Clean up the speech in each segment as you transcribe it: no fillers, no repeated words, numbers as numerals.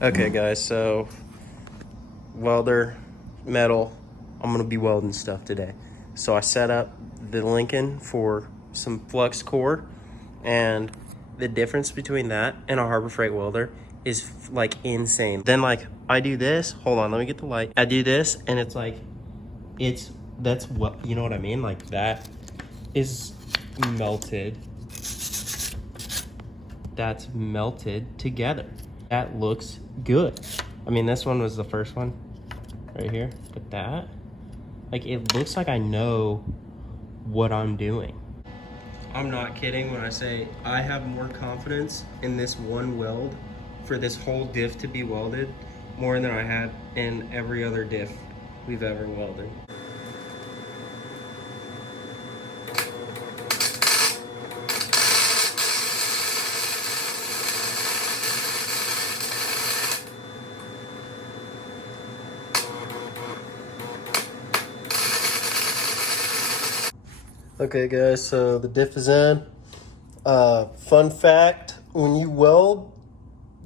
Okay guys, so welder, metal, I'm gonna be welding stuff today. So I set up the Lincoln for some flux core, and the difference between that and a Harbor Freight welder is like insane. Then like I do this, hold on, let me get the light. I do this and it's like, that's what, you know what I mean? Like that is melted. That's melted together. That looks good. I mean, this one was the first one right here, but that, like, it looks like I know what I'm doing. I'm not kidding when I say I have more confidence in this one weld for this whole diff to be welded more than I had in every other diff we've ever welded. Okay guys, so the diff is in. Fun fact, when you weld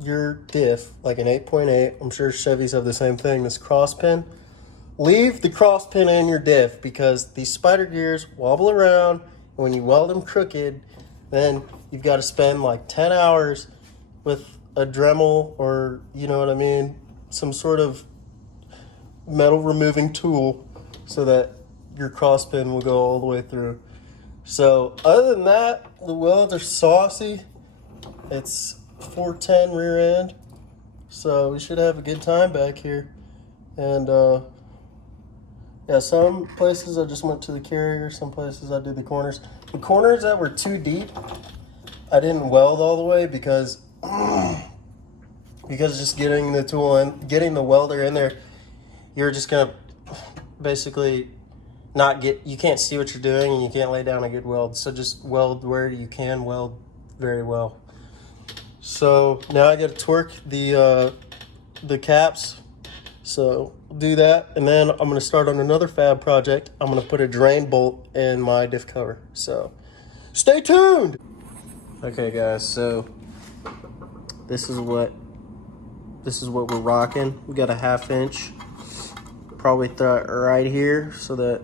your diff, like an 8.8, I'm sure Chevys have the same thing, this cross pin, leave the cross pin in your diff because these spider gears wobble around, and when you weld them crooked, then you've got to spend like 10 hours with a Dremel or, you know what I mean, some sort of metal removing tool so that your cross pin will go all the way through. So other than that, the welds are saucy. It's 410 rear end, so we should have a good time back here. And yeah, some places I just went to the carrier, some places I did the corners. The corners that were too deep, I didn't weld all the way because just getting the tool and getting the welder in there, you're just gonna basically you can't see what you're doing and you can't lay down a good weld. So just weld where you can weld very well. So now I got to torque the caps. So I'll do that, and then I'm going to start on another fab project. I'm going to put a drain bolt in my diff cover. So stay tuned. Okay guys, so this is what we're rocking. We got a 1/2 inch. Probably throw it right here so that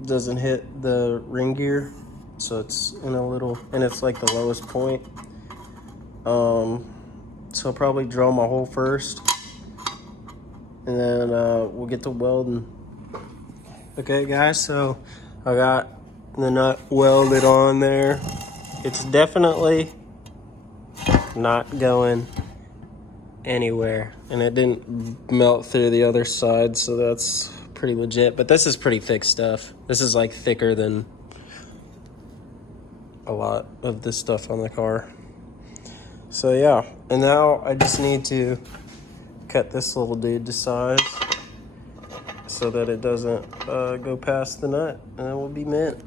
it doesn't hit the ring gear. So it's in a little, and it's like the lowest point. So I'll probably drill my hole first, and then we'll get to welding. Okay guys, so I got the nut welded on there. It's definitely not going anywhere, and it didn't melt through the other side, so that's pretty legit. But this is pretty thick stuff. This is like thicker than a lot of this stuff on the car. So yeah, and now I just need to cut this little dude to size so that it doesn't go past the nut, and then we'll be mint.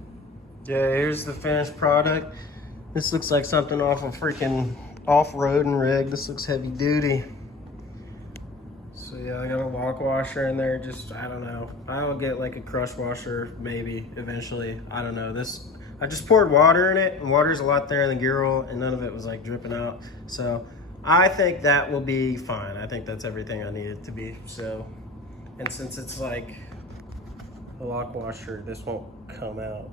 Yeah, here's the finished product. This looks like something off a freaking off-roading rig. This looks heavy duty. So yeah, I got a lock washer in there. Just, I don't know. I'll get like a crush washer maybe eventually. I don't know. I just poured water in it, and water's a lot there in the gear oil, and none of it was like dripping out. So I think that will be fine. I think that's everything I need it to be. So, and since it's like a lock washer, this won't come out.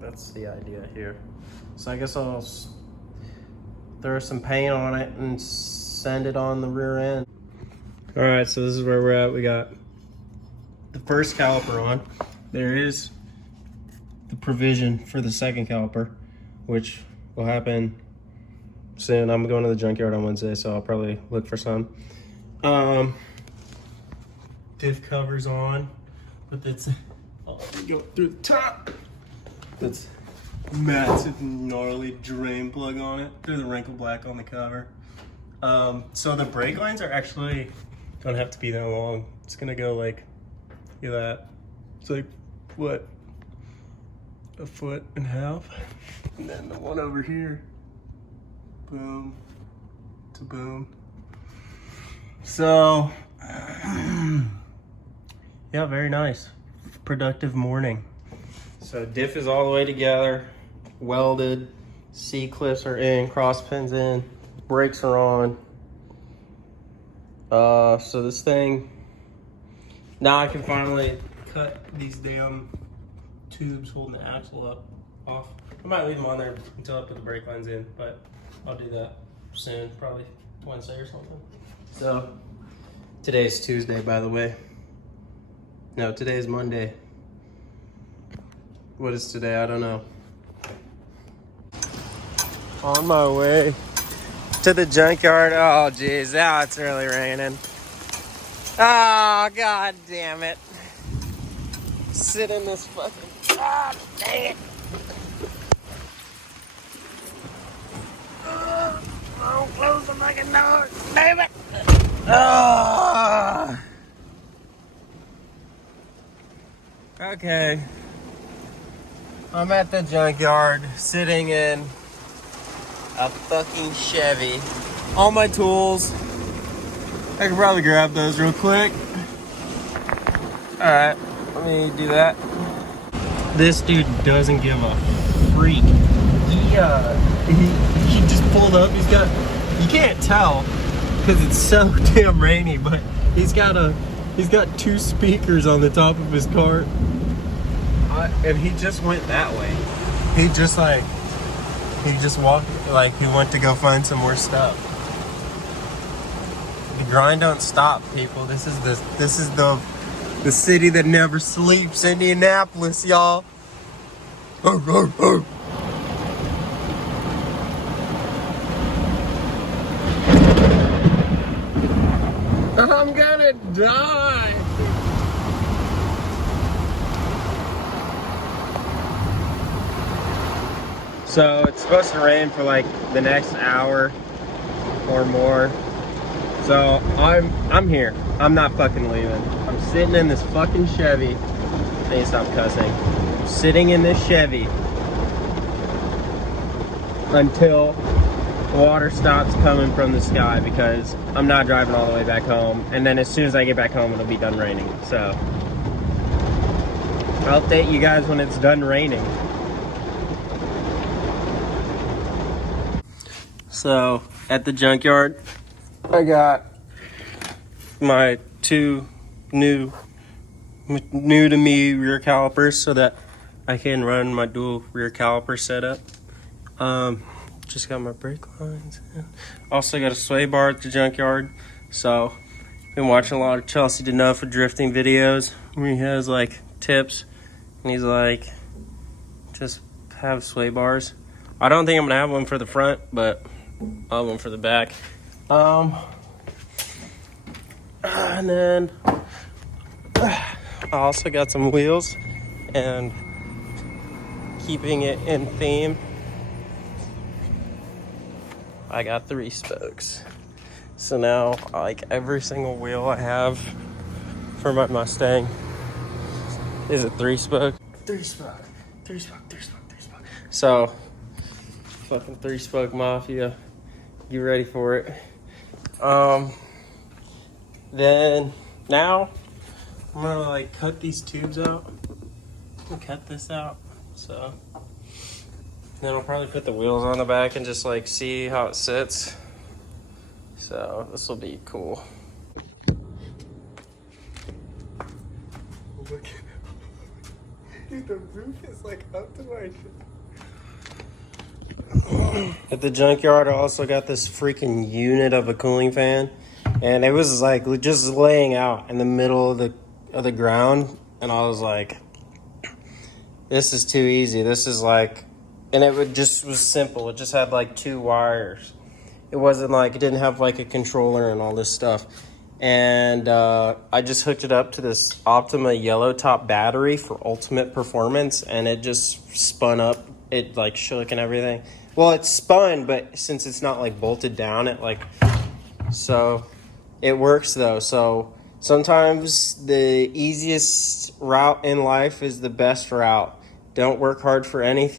That's the idea here. So I guess I'll throw some paint on it and sand it on the rear end. All right, so this is where we're at. We got the first caliper on. There is the provision for the second caliper, which will happen soon. I'm going to the junkyard on Wednesday, so I'll probably look for some. Diff cover's on, but that's, oh, let me go through the top. That's massive, gnarly drain plug on it. There's a wrinkle black on the cover. So the brake lines are actually, don't have to be that long. It's gonna go like, look at that. It's like, what? 1.5 feet. And then the one over here, boom to boom. So, yeah, very nice. Productive morning. So diff is all the way together, welded, C-clips are in, cross pins in, brakes are on. So this thing, now I can finally cut these damn tubes holding the axle off. I might leave them on there until I put the brake lines in, but I'll do that soon, probably Wednesday or something. So today's Tuesday, by the way. No, today's Monday. What is today? I don't know. On my way to the junkyard. Oh, geez. Now it's really raining. Oh, god damn it. Sit in this fucking... Ah, dang it. Oh, close the fucking door. Damn it. Oh. Okay. I'm at the junkyard, sitting in a fucking Chevy. All my tools. I could probably grab those real quick. Alright, let me do that. This dude doesn't give a freak. He just pulled up. He's got, you can't tell because it's so damn rainy, but he's got 2 speakers on the top of his car. And he just went that way. He just walked, like he went to go find some more stuff. The grind don't stop, people. This is the city that never sleeps, Indianapolis, y'all. I'm gonna die. So it's supposed to rain for like the next hour or more. So I'm here. I'm not fucking leaving. I'm sitting in this fucking Chevy. I need to stop cussing. I'm sitting in this Chevy until water stops coming from the sky, because I'm not driving all the way back home. And then as soon as I get back home, it'll be done raining. So I'll update you guys when it's done raining. So at the junkyard, I got my 2 new to me rear calipers so that I can run my dual rear caliper setup. Just got my brake lines in. Also got a sway bar at the junkyard. So been watching a lot of Chelsea DeNuff with drifting videos where he has like tips and he's like, just have sway bars. I don't think I'm gonna have one for the front, but I'll have one for the back. And then I also got some wheels, and keeping it in theme, I got 3 spokes. So now, like, every single wheel I have for my Mustang is a 3-spoke. 3-spoke, 3-spoke, 3-spoke, 3-spoke. So, fucking 3-spoke mafia. Get ready for it. Then now I'm gonna like cut these tubes out. I'm gonna cut this out. So then I'll probably put the wheels on the back and just like see how it sits. So this will be cool. Look, dude, the roof is like up to my shit. At the junkyard, I also got this freaking unit of a cooling fan, and it was like just laying out in the middle of the ground, and I was like, this is too easy. This is like, and just was simple. It just had like 2 wires. It wasn't like, it didn't have like a controller and all this stuff. And I just hooked it up to this Optima yellow top battery for ultimate performance, and it just spun up. It like shook and everything. Well, it spun, but since it's not like bolted down, it like, so it works though. So sometimes the easiest route in life is the best route. Don't work hard for anything.